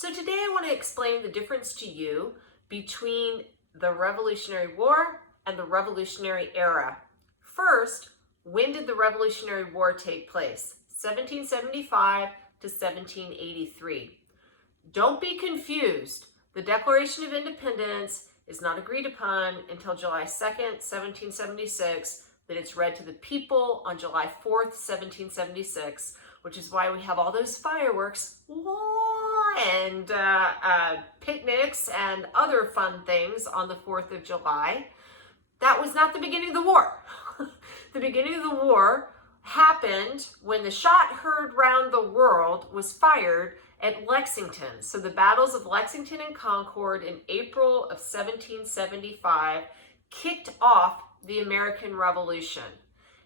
So today I want to explain the difference to you between the Revolutionary War and the Revolutionary Era. First, when did the Revolutionary War take place? 1775 to 1783. Don't be confused. The Declaration of Independence is not agreed upon until July 2nd, 1776, that it's read to the people on July 4th, 1776, which is why we have all those fireworks and picnics and other fun things on the 4th of July. That was not the beginning of the war. The beginning of the war happened when the shot heard round the world was fired at Lexington. So the battles of Lexington and Concord in April of 1775 kicked off the American Revolution.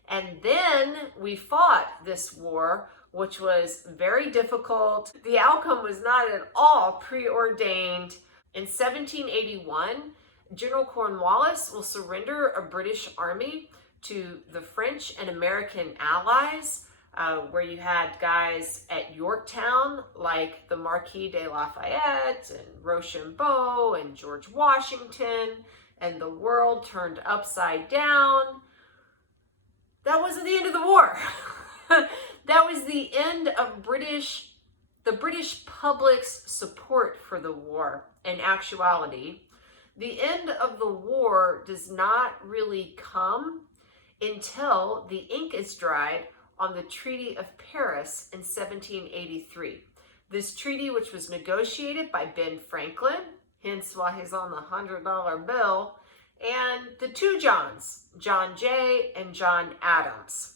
And then we fought this war, which was very difficult. The outcome was not at all preordained. In 1781, General Cornwallis will surrender a British army to the French and American allies, where you had guys at Yorktown like the Marquis de Lafayette and Rochambeau and George Washington, and the world turned upside down. That wasn't the end of the war. That was the end of the British public's support for the war. In actuality, the end of the war does not really come until the ink is dried on the Treaty of Paris in 1783. This treaty, which was negotiated by Ben Franklin, hence why he's on the $100 bill, and the two Johns, John Jay and John Adams.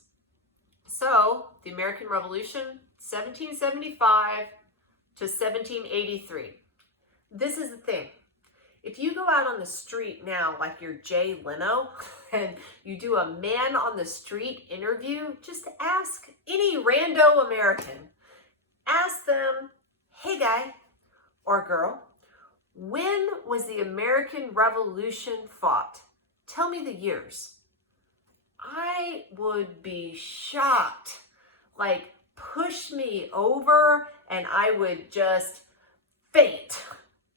So, the American Revolution, 1775 to 1783. This is the thing. If you go out on the street now like you're Jay Leno and you do a man on the street interview, just ask any rando American. Ask them, hey guy or girl, when was the American Revolution fought? Tell me the years. I would be shocked. Like, push me over and I would just faint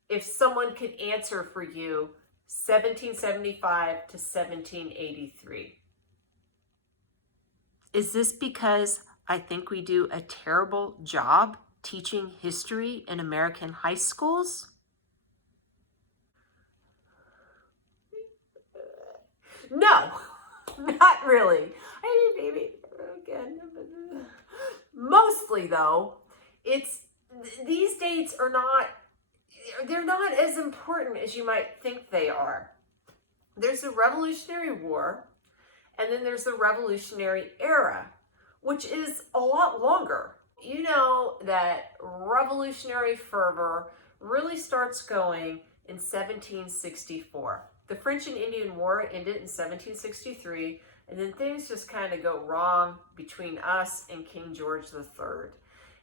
if someone could answer for you 1775 to 1783. Is this because I think we do a terrible job teaching history in American high schools? No, not really. I mean, maybe again. Mostly though, these dates are not, they're not as important as you might think they are. There's the Revolutionary War, and then there's the Revolutionary Era, which is a lot longer. You know that revolutionary fervor really starts going in 1764. The French and Indian War ended in 1763, and then things just kind of go wrong between us and King George III.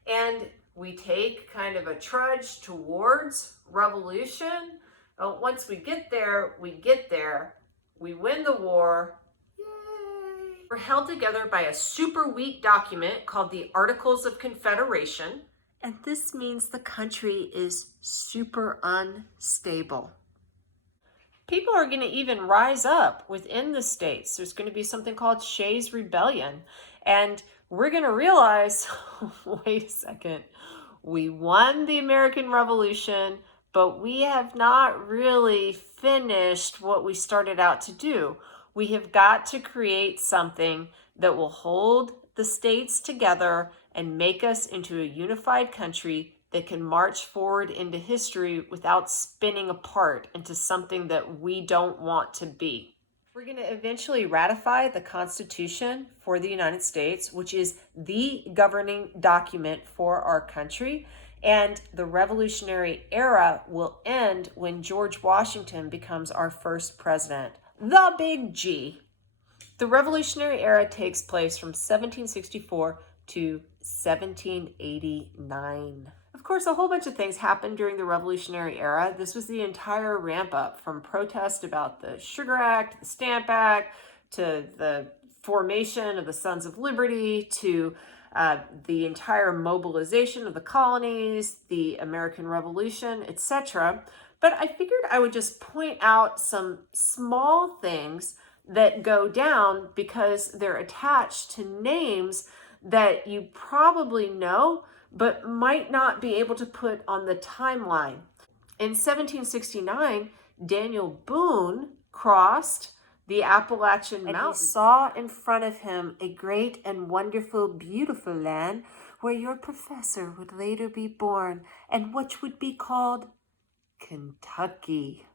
And we take kind of a trudge towards revolution. Once we get there, we win the war. Yay! We're held together by a super weak document called the Articles of Confederation. And this means the country is super unstable. People are going to even rise up within the states. There's going to be something called Shays' Rebellion. And we're going to realize, wait a second, we won the American Revolution, but we have not really finished what we started out to do. We have got to create something that will hold the states together and make us into a unified country that can march forward into history without spinning apart into something that we don't want to be. We're going to eventually ratify the Constitution for the United States, which is the governing document for our country. And the Revolutionary Era will end when George Washington becomes our first president. The big G. The Revolutionary Era takes place from 1764 to 1789. Of course, a whole bunch of things happened during the Revolutionary Era. This was the entire ramp up from protest about the Sugar Act, the Stamp Act, to the formation of the Sons of Liberty, to the entire mobilization of the colonies, the American Revolution, etc. But I figured I would just point out some small things that go down because they're attached to names that you probably know, but might not be able to put on the timeline. In 1769, Daniel Boone crossed the Appalachian Mountains. And he saw in front of him a great and wonderful, beautiful land where your professor would later be born, and which would be called Kentucky.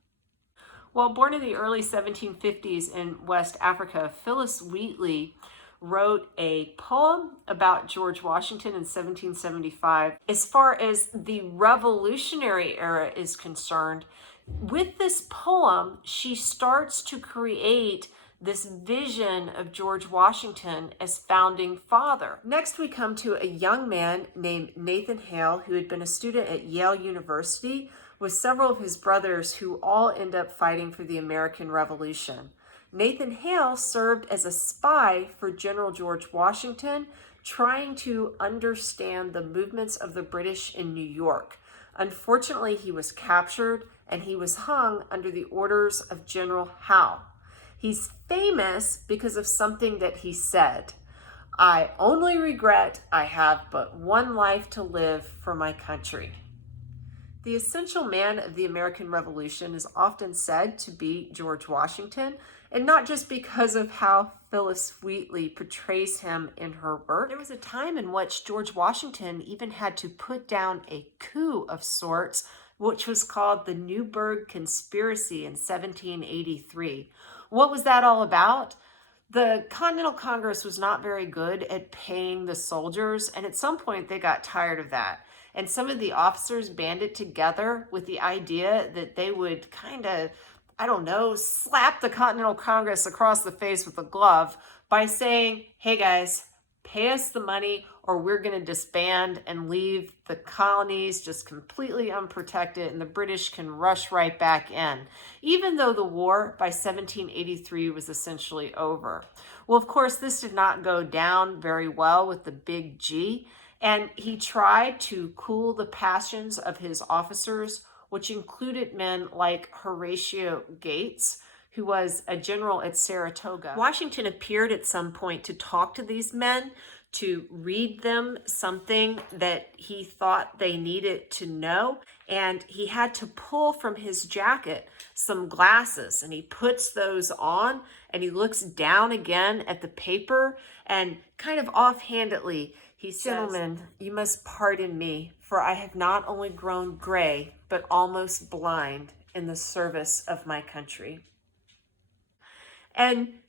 Well, born in the early 1750s in West Africa, Phillis Wheatley wrote a poem about George Washington in 1775. As far as the Revolutionary era is concerned, with this poem, she starts to create this vision of George Washington as founding father. Next, we come to a young man named Nathan Hale, who had been a student at Yale University with several of his brothers who all end up fighting for the American Revolution. Nathan Hale served as a spy for General George Washington, trying to understand the movements of the British in New York. Unfortunately, he was captured and he was hung under the orders of General Howe. He's famous because of something that he said. "I only regret I have but one life to live for my country." The essential man of the American Revolution is often said to be George Washington, and not just because of how Phillis Wheatley portrays him in her work. There was a time in which George Washington even had to put down a coup of sorts, which was called the Newburgh Conspiracy in 1783. What was that all about? The Continental Congress was not very good at paying the soldiers, and at some point they got tired of that. And some of the officers banded together with the idea that they would kind of, slap the Continental Congress across the face with a glove by saying, "Hey guys, pay us the money or we're going to disband and leave the colonies just completely unprotected and the British can rush right back in," even though the war by 1783 was essentially over. Well, of course, this did not go down very well with the Big G, and he tried to cool the passions of his officers, which included men like Horatio Gates, who was a general at Saratoga. Washington appeared at some point to talk to these men, to read them something that he thought they needed to know. And he had to pull from his jacket some glasses, and he puts those on and he looks down again at the paper and kind of offhandedly, he says, "Gentlemen, you must pardon me, for I have not only grown gray, but almost blind in the service of my country." And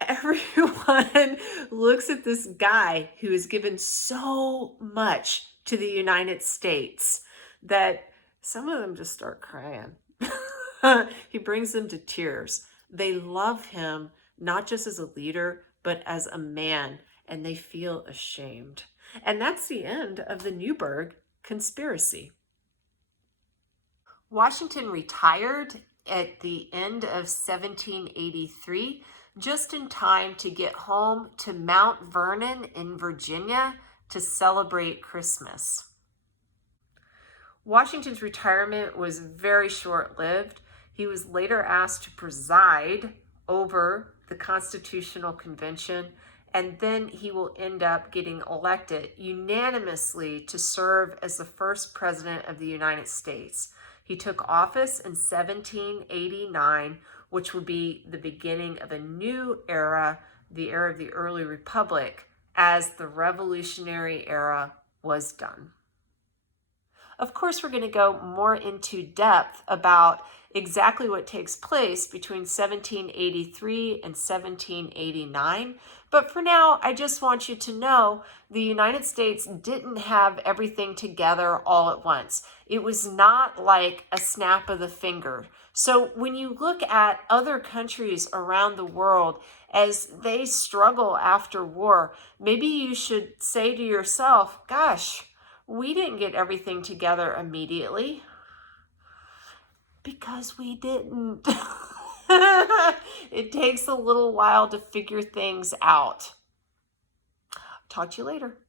everyone looks at this guy who has given so much to the United States that some of them just start crying. He brings them to tears. They love him, not just as a leader, but as a man, and they feel ashamed. And that's the end of the Newburgh Conspiracy. Washington retired at the end of 1783, just in time to get home to Mount Vernon in Virginia to celebrate Christmas. Washington's retirement was very short-lived. He was later asked to preside over the Constitutional Convention, and then he will end up getting elected unanimously to serve as the first president of the United States. He took office in 1789, which would be the beginning of a new era, the era of the early republic, as the Revolutionary era was done. Of course, we're going to go more into depth about exactly what takes place between 1783 and 1789. But for now, I just want you to know the United States didn't have everything together all at once. It was not like a snap of the finger. So when you look at other countries around the world as they struggle after war, maybe you should say to yourself, gosh, we didn't get everything together immediately. Because we didn't. It takes a little while to figure things out. Talk to you later.